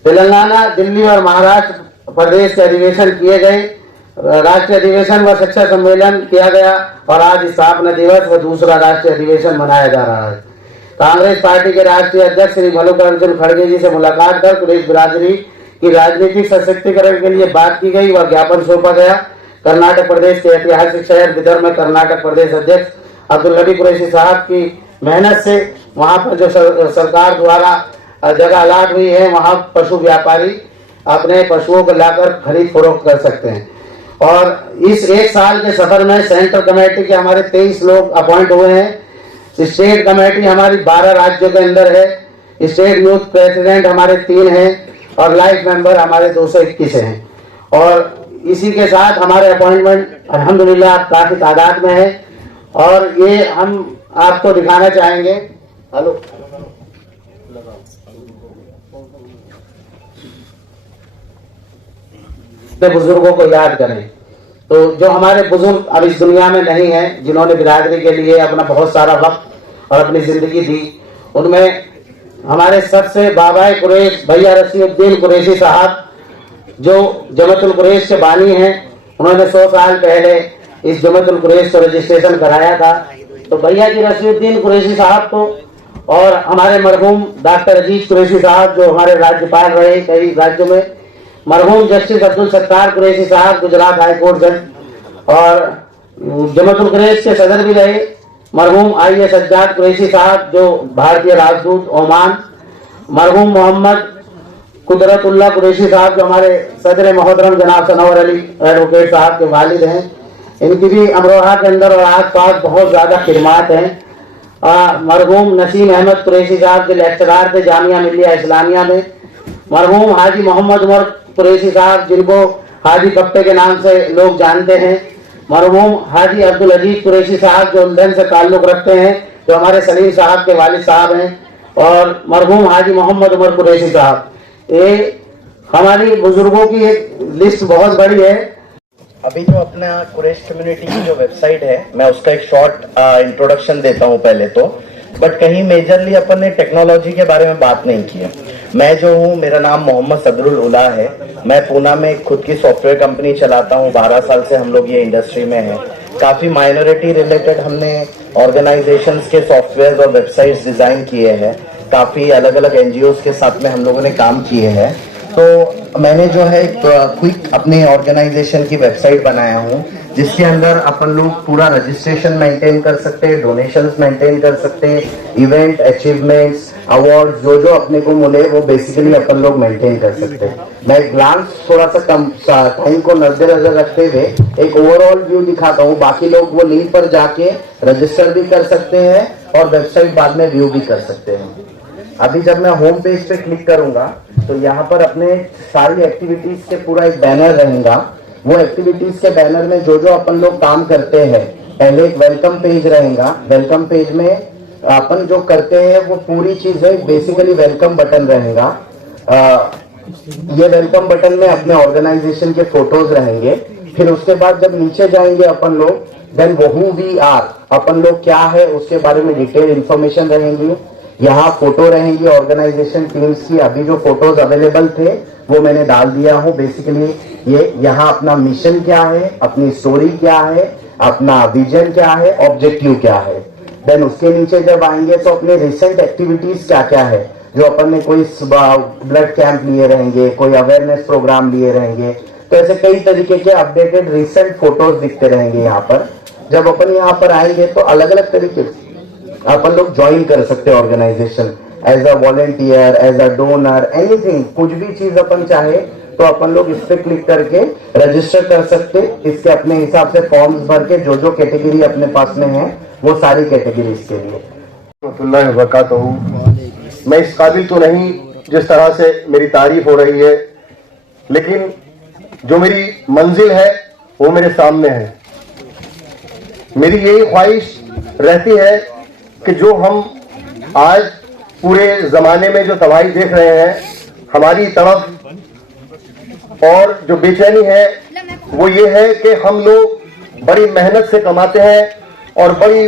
तेलंगाना, दिल्ली और महाराष्ट्र प्रदेश के अधिवेशन किए गए। राष्ट्रीय अधिवेशन व शिक्षा सम्मेलन किया गया और आज स्थापना दिवस व दूसरा राष्ट्रीय अधिवेशन मनाया जा रहा है। कांग्रेस पार्टी के राष्ट्रीय अध्यक्ष श्री मल्लिकार्जुन खड़गे जी से मुलाकात कर कुरैश बिरादरी की राजनीतिक सशक्तिकरण के लिए बात की गई व ज्ञापन सौंपा गया। कर्नाटक प्रदेश के ऐतिहासिक शहर बिदर में कर्नाटक प्रदेश अध्यक्ष अब्दुल नबी कुरैशी साहब की मेहनत से वहां पर जो सरकार द्वारा जगह अलाट हुई है, वहां पशु व्यापारी अपने पशुओं को लाकर खरीद फरोख्त कर सकते हैं। और इस 1 साल के सफर में सेंट्रल कमेटी के हमारे 23 लोग अपॉइंट हुए हैं। स्टेट कमेटी हमारी 12 राज्यों के अंदर है। स्टेट यूथ प्रेसिडेंट हमारे 3 हैं और लाइफ मेंबर हमारे 221 हैं। और इसी के साथ हमारे अपॉइंटमेंट अल्हम्दुलिल्लाह काफी तादाद में है और ये हम आपको दिखाना चाहेंगे। हेलो, बुजुर्गों को याद करें तो जो हमारे बुजुर्ग अब इस दुनिया में नहीं हैं, जिन्होंने बिरादरी के लिए अपना बहुत सारा वक्त और अपनी जिंदगी दी, उनमें हमारे सबसे बाबाए कुरैश भैया रशीउद्दीन कुरैशी साहब, जो जमतुल कुरैश के बानी हैं, उन्होंने 100 साल पहले इस जमतुल कुरैश को रजिस्ट्रेशन कराया था। तो भैया जी रशीउद्दीन कुरैशी साहब को और हमारे मरहूम डॉक्टर अजीज कुरैशी साहब, जो हमारे राज्यपाल रहे कई राज्यों में, मरहूम जस्टिस अब्दुल सत्तार कुरैशी साहब गुजरात हाई कोर्ट जज और जमतुल कुरैश के सदर भी रहे, मरहूम IAS सज्जाद कुरैशी साहब जो भारतीय राजदूत ओमान, मरहूम मोहम्मद कुदरतुल्लाह कुरैशी साहब जो हमारे सदर मोहतरम जनाब सनवर अली एडवोकेट साहब के वालिद हैं। इनकी भी अमरोहा के अंदर और आसपास बहुत ज़्यादा खिदमात हैं। मरहूम नसीम अहमद कुरैशी साहब जो लेक्चरार थे जामिया मिलिया इस्लामिया में, मरहूम हाजी मोहम्मद उमर कुरैशी साहब जिनको हाजी पप्पे के नाम से लोग जानते हैं, मरहूम हाजी अब्दुल अजीज कुरैशी साहब जो उल्दन से ताल्लुक रखते हैं, जो हमारे सलीम साहब के वालिद साहब हैं, और मरहूम हाजी मोहम्मद उमर कुरैशी साहब। ये हमारी बुजुर्गों की एक लिस्ट बहुत बड़ी है। अभी जो अपना कुरैश कम्युनिटी की जो वेबसाइट है, मैं उसका एक शॉर्ट इंट्रोडक्शन देता हूँ पहले तो, बट कहीं मेजरली अपन ने टेक्नोलॉजी के बारे में बात नहीं की है। मैं जो हूँ, मेरा नाम मोहम्मद सदरुल उला है मैं पूना में खुद की सॉफ्टवेयर कंपनी चलाता हूँ, 12 साल से हम लोग ये इंडस्ट्री में हैं। काफ़ी माइनॉरिटी रिलेटेड हमने ऑर्गेनाइजेशंस के सॉफ्टवेयर और वेबसाइट्स डिज़ाइन किए हैं, काफ़ी अलग अलग एनजीओज के साथ में हम लोगों ने काम किए हैं। तो मैंने जो है एक क्विक अपने ऑर्गेनाइजेशन की वेबसाइट बनाया हूँ, जिसके अंदर अपन लोग पूरा रजिस्ट्रेशन मेंटेन कर सकते हैं, डोनेशंस मेंटेन कर सकते हैं, इवेंट, अचीवमेंट्स, अवार्ड जो जो अपने को मिले वो बेसिकली अपन लोग मेंटेन कर सकते हैं। मैं ग्लांस थोड़ा सा कम टाइम को नजर रखते हुए एक ओवरऑल व्यू दिखाता हूँ। बाकी लोग वो लिंक पर जाके रजिस्टर भी कर सकते हैं और वेबसाइट बाद में व्यू भी कर सकते हैं। अभी जब मैं होम पेज पे क्लिक करूंगा तो यहाँ पर अपने सारी एक्टिविटीज के पूरा एक बैनर रहेगा। वो एक्टिविटीज के बैनर में जो जो अपन लोग काम करते हैं, पहले एक वेलकम पेज रहेगा। वेलकम पेज में अपन जो करते हैं वो पूरी चीजें बेसिकली वेलकम बटन रहेगा। ये वेलकम बटन में अपने ऑर्गेनाइजेशन के फोटोज रहेंगे। फिर उसके बाद जब नीचे जाएंगे अपन लोग, देन वो हु वी आर, अपन लोग क्या है उसके बारे में डिटेल इंफॉर्मेशन रहेंगी। यहाँ फोटो रहेंगी ऑर्गेनाइजेशन टीम्स की। अभी जो फोटोज अवेलेबल थे वो मैंने डाल दिया हूँ। बेसिकली ये यहाँ अपना मिशन क्या है, अपनी स्टोरी क्या है, अपना विजन क्या है, ऑब्जेक्टिव क्या है। देन उसके नीचे जब आएंगे तो अपने रिसेंट एक्टिविटीज क्या क्या है, जो अपन ने कोई ब्लड कैंप लिए रहेंगे, कोई अवेयरनेस प्रोग्राम लिए रहेंगे, तो ऐसे कई तरीके के अपडेटेड रिसेंट फोटोज दिखते रहेंगे यहाँ पर। जब अपन यहाँ पर आएंगे तो अलग अलग तरीके अपन लोग ज्वाइन कर सकते हैं organisation, as a volunteer, as a donor, anything, कुछ भी चीज अपन चाहे तो अपन लोग इस पे क्लिक करके रजिस्टर कर सकते। इसके अपने हिसाब से फॉर्म्स भर के जो जो कैटेगरी अपने पास में है वो सारी कैटेगरीज के लिए। मैं इस काबिल तो नहीं जिस तरह से मेरी तारीफ हो रही है, लेकिन जो मेरी मंजिल है वो मेरे सामने है। मेरी यही ख्वाहिश रहती है कि जो हम आज पूरे जमाने में जो तबाही देख रहे हैं हमारी तरफ, और जो बेचैनी है वो ये है कि हम लोग बड़ी मेहनत से कमाते हैं और बड़ी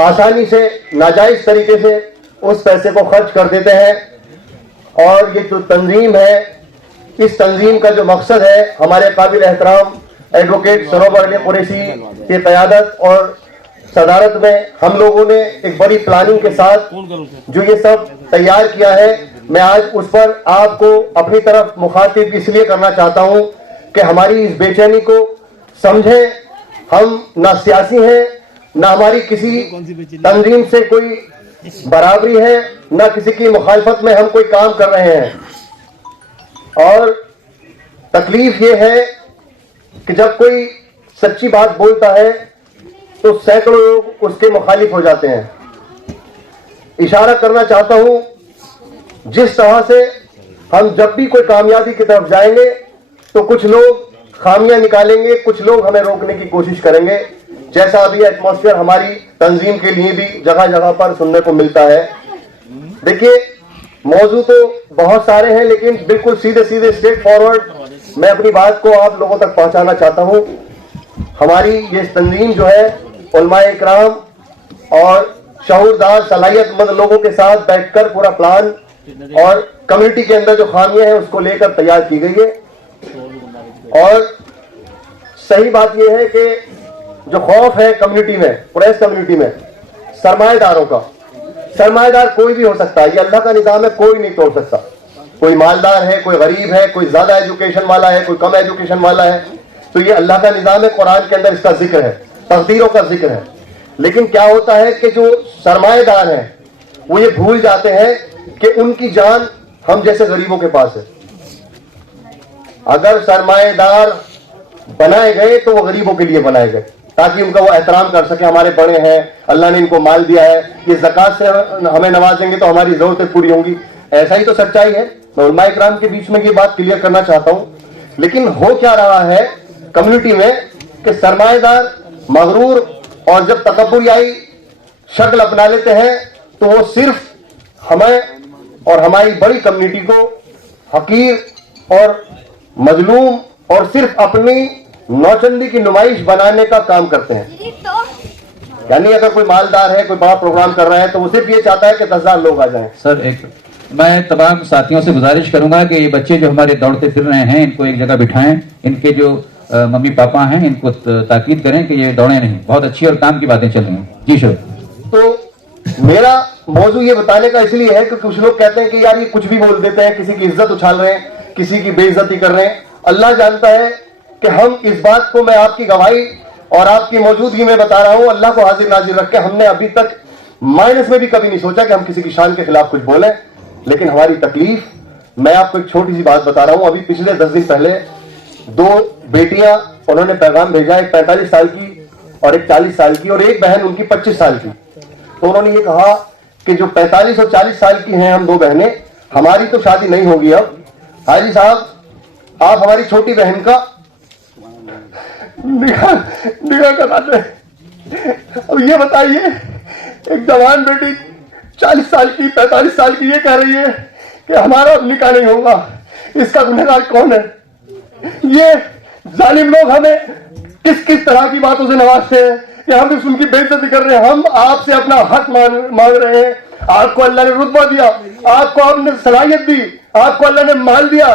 आसानी से नाजायज तरीके से उस पैसे को खर्च कर देते हैं। और ये जो तंजीम है, इस तंजीम का जो मकसद है, हमारे काबिल एहतराम एडवोकेट सरोवर अली कुरैशी की क़यादत और सदारत में हम लोगों ने एक बड़ी प्लानिंग के साथ जो ये सब तैयार किया है, मैं आज उस पर आपको अपनी तरफ मुखातिब इसलिए करना चाहता हूं कि हमारी इस बेचैनी को समझें। हम ना सियासी हैं, ना हमारी किसी तंजीम से कोई बराबरी है, ना किसी की मुखालफत में हम कोई काम कर रहे हैं। और तकलीफ ये है कि जब कोई सच्ची बात बोलता है तो सैकड़ों लोग उसके मुखालिफ हो जाते हैं। इशारा करना चाहता हूं, जिस तरह से हम जब भी कोई कामयाबी की तरफ जाएंगे तो कुछ लोग खामियां निकालेंगे, कुछ लोग हमें रोकने की कोशिश करेंगे, जैसा अभी एटमॉस्फेयर हमारी तंजीम के लिए भी जगह जगह पर सुनने को मिलता है। देखिए, मौजू तो बहुत सारे हैं, लेकिन बिल्कुल सीधे सीधे स्ट्रेट फॉरवर्ड मैं अपनी बात को आप लोगों तक पहुंचाना चाहता हूं। हमारी ये तंजीम जो है उलमाए इकराम और शऊरदार सलाहियतमंद लोगों के साथ बैठकर पूरा प्लान और कम्युनिटी के अंदर जो खामियां हैं उसको लेकर तैयार की गई है। और सही बात यह है कि जो खौफ है कम्युनिटी में, कुरैश कम्युनिटी में, सरमाएदारों का, सरमाएदार कोई भी हो सकता है, ये अल्लाह का निजाम है, कोई नहीं तोड़ सकता। कोई मालदार है, कोई गरीब है, कोई ज्यादा एजुकेशन वाला है, कोई कम एजुकेशन वाला है, तो ये अल्लाह का निजाम है। कुरान के अंदर इसका जिक्र है, तकदीरों का जिक्र है। लेकिन क्या होता है कि जो सरमाएदार हैं वो ये भूल जाते हैं कि उनकी जान हम जैसे गरीबों के पास है। अगर सरमाएदार बनाए गए तो वो गरीबों के लिए बनाए गए, ताकि उनका वो एहतराम कर सके। हमारे बड़े हैं, अल्लाह ने इनको माल दिया है, ये ज़कात से हमें नवाजेंगे तो हमारी जरूरतें पूरी होंगी। ऐसा ही तो सच्चाई है। मैं उलमा इकराम के बीच में ये बात क्लियर करना चाहता हूँ। लेकिन हो क्या रहा है कम्युनिटी में कि सरमाएदार मगरूर और जब तकब्बुरियाई शक्ल अपना लेते हैं तो वो सिर्फ हमें और हमारी बड़ी कम्युनिटी को हकीर और मजलूम और सिर्फ अपनी नौचंदी की नुमाइश बनाने का काम करते हैं। यानी अगर कोई मालदार है, कोई बड़ा प्रोग्राम कर रहा है तो वो सिर्फ ये चाहता है कि 10,000 लोग आ जाएं। सर एक मैं तमाम साथियों से गुजारिश करूंगा कि ये बच्चे जो हमारे दौड़ते फिर रहे हैं इनको एक जगह बिठाएं, इनके जो मम्मी पापा हैं इनको ताकीद करें कि ये दौड़े नहीं। बहुत अच्छी और काम की बातें चल रही हैं। जी सर। तो मेरा मौजू ये बताने का इसलिए है कि कुछ लोग कहते हैं कि यार ये कुछ भी बोल देते हैं, किसी की इज्जत उछाल रहे हैं, किसी की बेइज्जती कर रहे हैं। अल्लाह जानता है कि हम इस बात को मैं आपकी गवाही और आपकी मौजूदगी में बता रहा हूं, अल्लाह को हाजिर नाजिर रख के हमने अभी तक माइनस में भी कभी नहीं सोचा कि हम किसी की शान के खिलाफ कुछ बोलें। लेकिन हमारी तकलीफ, मैं आपको एक छोटी सी बात बता रहा हूं। अभी पिछले 10 दिन पहले 2 बेटियां उन्होंने पैगाम भेजा, एक 45 साल की और एक 40 साल की, और एक बहन उनकी 25 साल की। तो उन्होंने ये कहा कि जो 45 और 40 साल की हैं हम 2 बहनें, हमारी तो शादी नहीं होगी अब, हाजी साहब आप हमारी छोटी बहन का निकाह करा दें। अब ये बताइए, एक जवान बेटी 40 साल की 45 साल की ये कह रही है कि हमारा अब निकाह नहीं होगा, इसका गुनहगार कौन है? ये जालिम लोग हमें किस किस तरह की बातों से नवाजते हैं कि हम भी उनकी बेइज्जती कर रहे हैं। हम आपसे अपना हक मांग रहे हैं। आपको अल्लाह ने रुतबा दिया, आपको आपने सलाहियत दी, आपको अल्लाह ने माल दिया।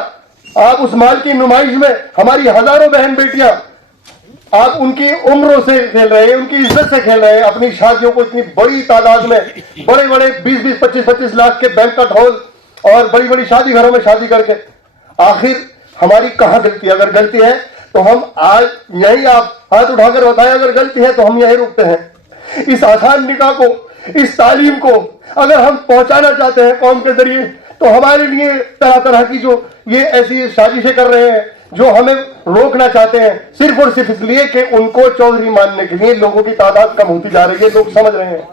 आप उस माल की नुमाइश में हमारी हजारों बहन बेटियां, आप उनकी उम्रों से खेल रहे हैं, उनकी इज्जत से खेल रहे हैं। अपनी शादियों को इतनी बड़ी तादाद में, बड़े बड़े 20-20, 25-25 लाख के बैंक्वेट हॉल और बड़ी बड़ी शादी घरों में शादी करके, आखिर हमारी कहां गलती है? अगर गलती है तो हम आज यही, आप हाथ उठाकर बताएं, अगर गलती है तो हम यही रुकते हैं। इस आसान निकाह को, इस तालीम को अगर हम पहुंचाना चाहते हैं कौम के जरिए, तो हमारे लिए तरह तरह की जो ये ऐसी साजिशें कर रहे हैं, जो हमें रोकना चाहते हैं, सिर्फ और सिर्फ इसलिए कि उनको चौधरी मानने के लिए लोगों की तादाद कम होती जा रही है, लोग समझ रहे हैं।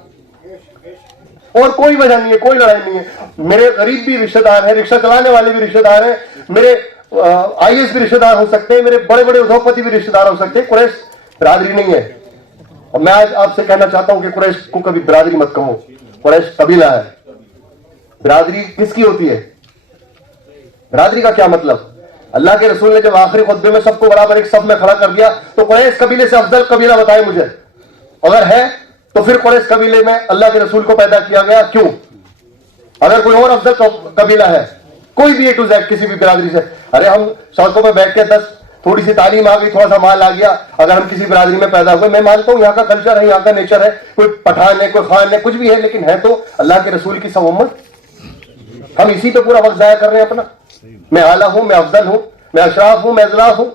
और कोई वजह नहीं है, कोई लड़ाई नहीं है। मेरे गरीब भी रिश्तेदार हैं, रिक्शा चलाने वाले भी रिश्तेदार हैं, मेरे IAS भी रिश्तेदार हो सकते हैं, मेरे बड़े बड़े उद्योगपति भी रिश्तेदार हो सकते हैं। कुरैश बिरादरी नहीं है। और मैं आज आपसे कहना चाहता हूं कि कुरैश को कभी बिरादरी मत कहो, कुरैश कबीला है। बिरादरी किसकी होती है? बिरादरी का क्या मतलब? अल्लाह के रसूल ने जब आखिरी खुतबे में सबको बराबर एक सब में खड़ा कर दिया, तो कुरैश कबीले से अफजल कबीला बताए मुझे। अगर है तो फिर कुरैश कबीले में अल्लाह के रसूल को पैदा किया गया क्यों? अगर कोई और अफजल कबीला है, कोई भी A to Z किसी भी बिरादरी से, अरे हम सड़कों में बैठ के 10 थोड़ी सी तालीम आ गई, थोड़ा सा माल आ गया, अगर हम किसी बिरादरी में पैदा हुए, मैं मानता हूं यहाँ का कल्चर है, यहाँ का नेचर है, कोई पठान है, कोई खान है, कुछ भी है, लेकिन है तो अल्लाह के रसूल की सब उम्मत। हम इसी पे पूरा वक्त जाया कर रहे हैं अपना। मैं आला हूं, मैं अफजल हूं, मैं अशराफ हूं, मैं अजलाफ हूं।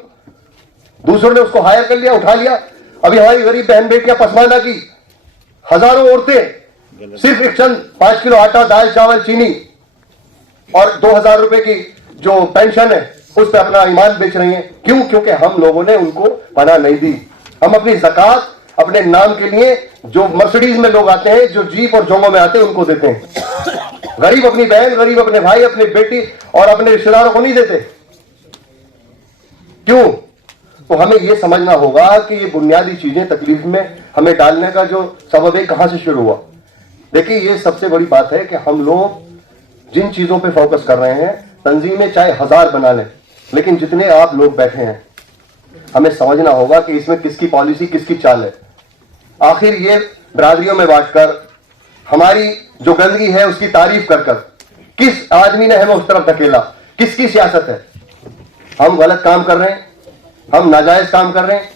दूसरों ने उसको हायर कर लिया, उठा लिया। अभी हमारी गरीब बहन बेटियां पसमाना की हजारों औरतें सिर्फ एक चंद 5 किलो आटा, दाल, चावल, चीनी और 2000 रुपए की जो पेंशन है उस पर अपना ईमान बेच रही हैं। क्यों? क्योंकि हम लोगों ने उनको पनाह नहीं दी। हम अपनी ज़कात अपने नाम के लिए, जो मर्सिडीज में लोग आते हैं, जो जीप और जोंगों में आते हैं, उनको देते हैं। गरीब अपनी बहन, गरीब अपने भाई, अपनी बेटी और अपने रिश्तेदारों को नहीं देते। क्यों? तो हमें यह समझना होगा कि ये बुनियादी चीजें तकलीफ में हमें डालने का जो सबब है कहां से शुरू हुआ। देखिए, ये सबसे बड़ी बात है कि हम लोग जिन चीजों पे फोकस कर रहे हैं, तंजीमें चाहे 1000 बना लें, लेकिन जितने आप लोग बैठे हैं, हमें समझना होगा कि इसमें किसकी पॉलिसी, किसकी चाल है। आखिर ये बिरादरियों में बांटकर हमारी जो गंदगी है उसकी तारीफ कर कर किस आदमी ने हमें उस तरफ धकेला? किसकी सियासत है? हम गलत काम कर रहे हैं, हम नाजायज काम कर रहे हैं,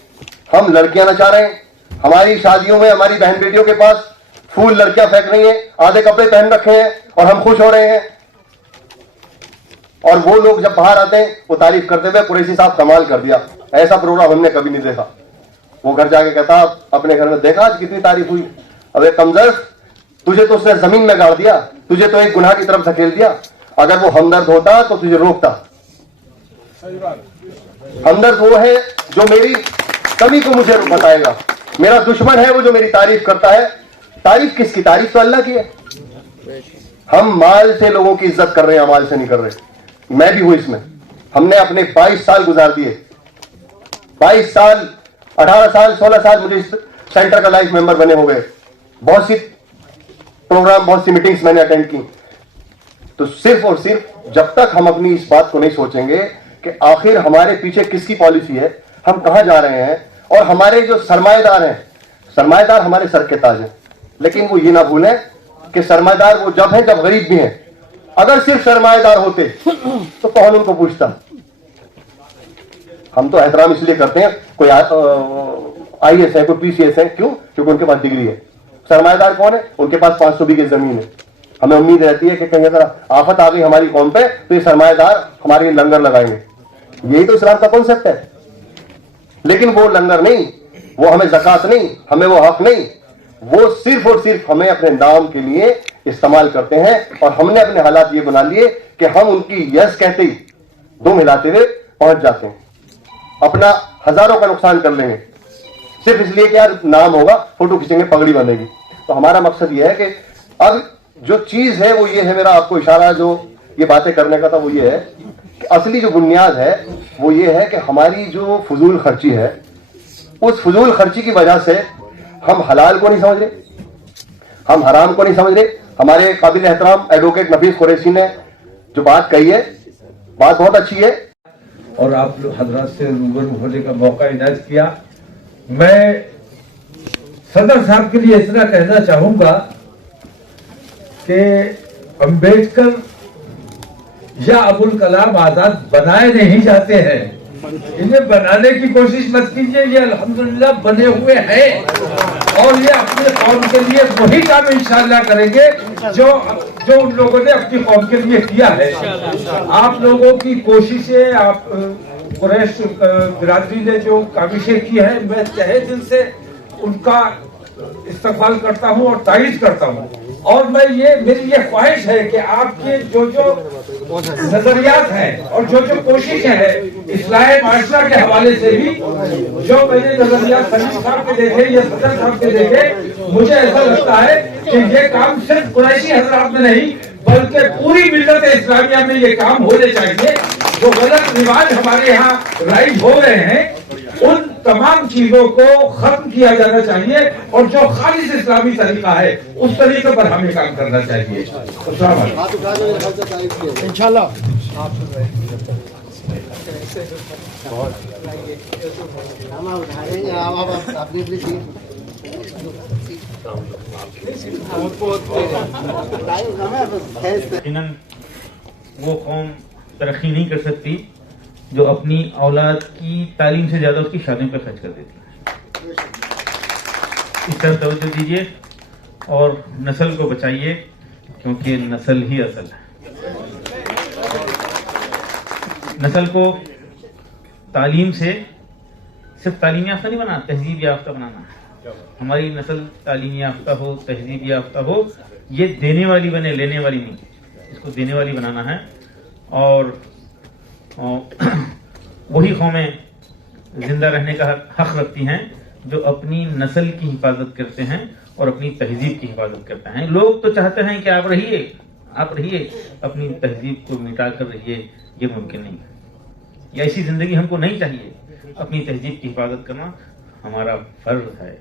हम लड़कियां नचा रहे हैं। हमारी शादियों में हमारी बहन बेटियों के पास फूल लड़कियां फेंक रही हैं, आधे कपड़े पहन रखे हैं और हम खुश हो रहे हैं। और वो लोग जब बाहर आते हैं वो तारीफ करते हुए, कुरैशी साहब कमाल कर दिया, ऐसा प्रोग्राम हमने कभी नहीं देखा। वो घर जाके कहता अपने घर में, देखा आज कितनी तारीफ हुई। अबे कमजोर, तुझे तो उसने जमीन में गाड़ दिया, तुझे तो एक गुनाह की तरफ धकेल दिया। अगर वो हमदर्द होता तो तुझे रोकता। हमदर्द वो है जो मेरी कमी को मुझे बताएगा, मेरा दुश्मन है वो जो मेरी तारीफ करता है। तारीफ किसकी? तारीफ तो अल्लाह की है। हम माल से लोगों की इज्जत कर रहे हैं, अमाल से नहीं कर रहे। मैं भी हूं इसमें। हमने अपने 22 साल गुजार दिए, 22 साल, 18 साल, 16 साल मुझे इस सेंटर का लाइफ मेंबर बने हो गए। बहुत सी प्रोग्राम, बहुत सी मीटिंग्स मैंने अटेंड की। तो सिर्फ और सिर्फ जब तक हम अपनी इस बात को नहीं सोचेंगे कि आखिर हमारे पीछे किसकी पॉलिसी है, हम कहां जा रहे हैं, और हमारे जो सरमाएदार हैं, सरमाएदार हमारे सर के ताज हैं, लेकिन वो ये ना भूलें कि सरमाएदार वो जब हैं जब गरीब भी हैं। अगर सिर्फ सरमाएदार होते तो कौन उनको पूछता। हम तो एहतराम इसलिए करते हैं, कोई IAS है, कोई PCS है, क्यों? क्योंकि उनके पास डिग्री है। सरमाएदार कौन है? उनके पास 500 बीघे जमीन है। हमें उम्मीद रहती है कि कहीं अगर आफत आ गई हमारी कौम पे तो ये सरमाएदार हमारे लंगर लगाएंगे। यही तो इस्लाम का कॉन्सेप्ट है। लेकिन वो लंगर नहीं, वो हमें ज़कात नहीं, हमें वो हक नहीं, वो सिर्फ और सिर्फ हमें अपने नाम के लिए इस्तेमाल करते हैं। और हमने अपने हालात ये बना लिए कि हम उनकी यस कहते ही दुम हिलाते हुए पहुंच जाते हैं, अपना हजारों का नुकसान कर लेंगे सिर्फ इसलिए कि यार नाम होगा, फोटो खींचेंगे, पगड़ी बंधेगी। तो हमारा मकसद ये है कि अब जो चीज है वो ये है, मेरा आपको इशारा जो ये बातें करने का था वो ये है कि असली जो बुनियाद है वो ये है कि हमारी जो फजूल खर्ची है, उस फजूल खर्ची की वजह से हम हलाल को नहीं समझ रहे, हम हराम को नहीं समझ रहे। हमारे काबिल एहतराम एडवोकेट नफीस कुरैशी ने जो बात कही है, बात बहुत अच्छी है और आप लोग हजरात से रूबरू होने का मौका इनायत किया। मैं सदर साहब के लिए इतना कहना चाहूंगा कि अंबेडकर या अबुल कलाम आजाद बनाए नहीं जाते हैं, इन्हें बनाने की कोशिश मत कीजिए। ये अल्हम्दुलिल्लाह बने हुए हैं और ये अपने कौम के लिए वही काम इंशाअल्लाह करेंगे जो उन लोगों ने अपनी कौम के लिए किया है। आप लोगों की कोशिशें, आप कुरैश बिरादरी ने जो काविशें की है, मैं तहे दिल से उनका इस्तकबाल करता हूं और तारीफ करता हूं। और मेरी ये ख्वाहिश है कि आपके जो नजरियात हैं और जो कोशिशें हैं इस्लाह माशरा के हवाले से भी, जो मैंने नजरियात सलीम साहब के देखे या सदर साहब के देखे, मुझे ऐसा लगता है कि ये काम सिर्फ कुरैशी हजरात में नहीं बल्कि पूरी मिल्लत इस्लामिया में ये काम होने चाहिए। जो गलत रिवाज हमारे यहाँ राइज हो रहे हैं उन तमाम चीजों को खत्म किया जाना चाहिए और जो खालिस इस्लामी तरीका है उस तरीके पर हमें काम करना चाहिए। इंशाल्लाह वो कौम तरक्की नहीं कर सकती जो अपनी औलाद की तालीम से ज्यादा उसकी शादियों पर खर्च कर देती है। इस तरफ तवज्जो दीजिए और नस्ल को बचाइए, क्योंकि नस्ल ही असल है। नस्ल को तालीम से सिर्फ तालीम याफ्ता नहीं बनाना, तहजीब याफ्ता बनाना है। हमारी नस्ल तालीम याफ्ता हो, तहजीब याफ्ता हो, ये देने वाली बने, लेने वाली नहीं। इसको देने वाली बनाना है और वही कौमें जिंदा रहने का हक रखती हैं जो अपनी नस्ल की हिफाजत करते हैं और अपनी तहजीब की हिफाजत करते हैं। लोग तो चाहते हैं कि आप रहिए, अपनी तहजीब को मिटा कर रहिए, ये मुमकिन नहीं है। ये ऐसी जिंदगी हमको नहीं चाहिए। अपनी तहजीब की हिफाजत करना हमारा फर्ज है,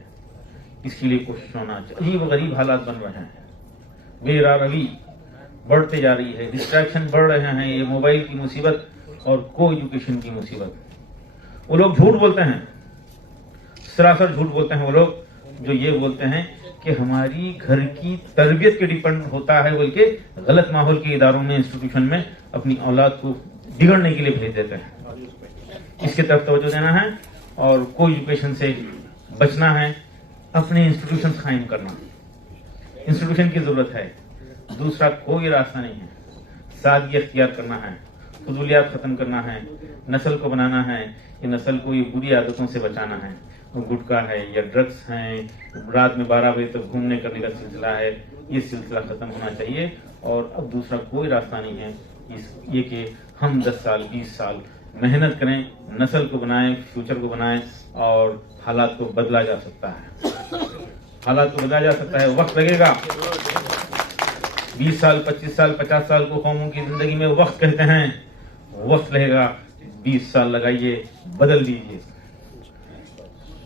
इसके लिए कोशिश होना चाहिए। अजीब गरीब हालात बन रहे हैं, बेरारवी बढ़ते जा रही है, डिस्ट्रैक्शन बढ़ रहे हैं, ये मोबाइल की मुसीबत और को एजुकेशन की मुसीबत। वो लोग झूठ बोलते हैं, सरासर झूठ बोलते हैं। वो लोग जो ये बोलते हैं कि हमारी घर की तरबियत के डिपेंड होता है, बल्कि गलत माहौल के इदारों में, इंस्टीट्यूशन में अपनी औलाद को बिगड़ने के लिए भेज देते हैं। इसके तरफ तवज्जो देना है और को एजुकेशन से बचना है, अपने इंस्टीट्यूशन कायम करना। इंस्टीट्यूशन की जरूरत है, दूसरा कोई रास्ता नहीं है। सादगी अख्तियार करना है, फजूलियात खत्म करना है, नस्ल को बनाना है, ये नस्ल को ये बुरी आदतों से बचाना है। गुटखा है या ड्रग्स हैं, रात में 12 बजे तक घूमने करने का सिलसिला है, ये सिलसिला खत्म होना चाहिए। और अब दूसरा कोई रास्ता नहीं है ये कि हम 10 साल 20 साल मेहनत करें, नस्ल को बनाएं, फ्यूचर को बनाएं और हालात को बदला जा सकता है। हालात को बदला जा सकता है, वक्त लगेगा। 20 साल 25 साल 50 साल को कौमों की जिंदगी में वक्त कहते हैं, वक्त लगेगा। 20 साल लगाइए, बदल दीजिए,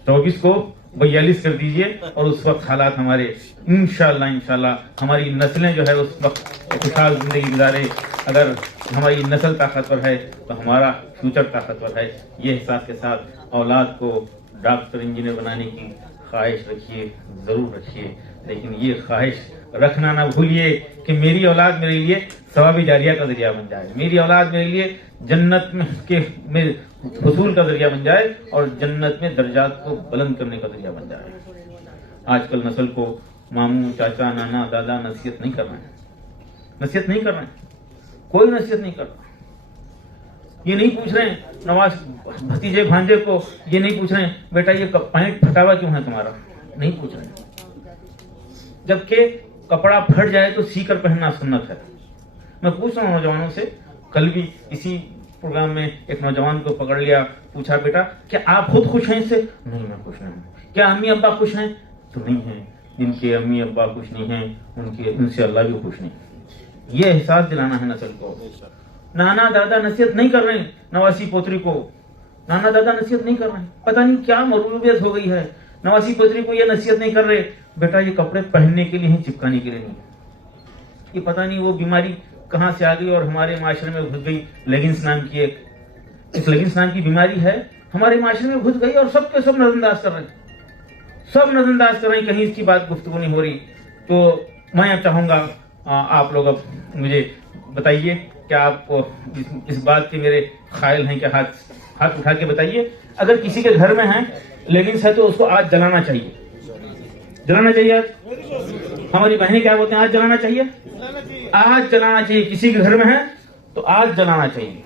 24 को 42 कर दीजिए और उस वक्त हालात हमारे इंशाल्लाह हमारी नस्लें जो है उस वक्त खुशहाल जिंदगी गुजारे। अगर हमारी नस्ल ताकतवर है तो हमारा फ्यूचर ताकतवर है। ये एहसास के साथ औलाद को डॉक्टर इंजीनियर बनाने की ख्वाहिश रखिए, जरूर रखिए, लेकिन ये ख्वाहिश रखना ना भूलिए कि मेरी औलाद मेरे लिए सवाबी जारिया का जरिया बन जाए, मेरी औलाद मेरे लिए जन्नत में हुसूल का जरिया बन जाए और जन्नत में दर्जात को बुलंद करने का जरिया बन जाए। आजकल नस्ल को मामू, चाचा, नाना, दादा नसीहत नहीं कर रहे हैं, नसीहत नहीं कर रहे हैं, कोई नसीहत नहीं कर रहा। ये नहीं पूछ रहे हैं नवाज भतीजे भांजे को, ये नहीं पूछ रहे हैं बेटा ये पैंट फटावा क्यों है तुम्हारा, नहीं पूछ रहे हैं। जबकि कपड़ा फट जाए तो सीकर पहनना सुन्नत है। मैं पूछ रहा हूँ नौजवानों से, कल भी इसी प्रोग्राम में एक नौजवान को पकड़ लिया, पूछा बेटा क्या आप खुद खुश हैं इससे? नहीं मैं खुश नहीं हूँ। क्या अम्मी अब्बा खुश हैं? तो नहीं है। जिनके अम्मी अब्बा खुश नहीं हैं उनसे अल्लाह भी खुश नहीं। ये एहसास दिलाना है नस्ल को। नाना दादा नसीहत नहीं कर रहे हैं नवासी पोतरी को, नाना दादा नसीहत नहीं कर रहे हैं। पता नहीं क्या मरूबियत हो गई है, नवासी पोतरी को ये नसीहत नहीं कर रहे बेटा ये कपड़े पहनने के लिए हैं, चिपकाने के लिए नहीं। ये पता नहीं वो बीमारी कहां से आ गई और हमारे माशरे में घुस गई। लेगिंग्स नाम की इस लेगिंग्स नाम की बीमारी है, हमारे माशरे में घुस गई और सबके सब नजरअंदाज कर रहे हैं, सब नजरअंदाज कर रहे हैं, कहीं इसकी बात गुफ्तगू नहीं हो रही। तो मैं अब चाहूंगा आप लोग अब मुझे बताइए क्या आप इस बात के मेरे ख्याल हैं? क्या हाथ उठा के बताइए। अगर किसी के घर में है लेगिंग्स है तो उसको आज जलाना चाहिए, जलाना चाहिए। आज हमारी बहनें क्या बोलते हैं, आज जलाना चाहिए, आज जलाना चाहिए। किसी के घर में है तो आज जलाना चाहिए।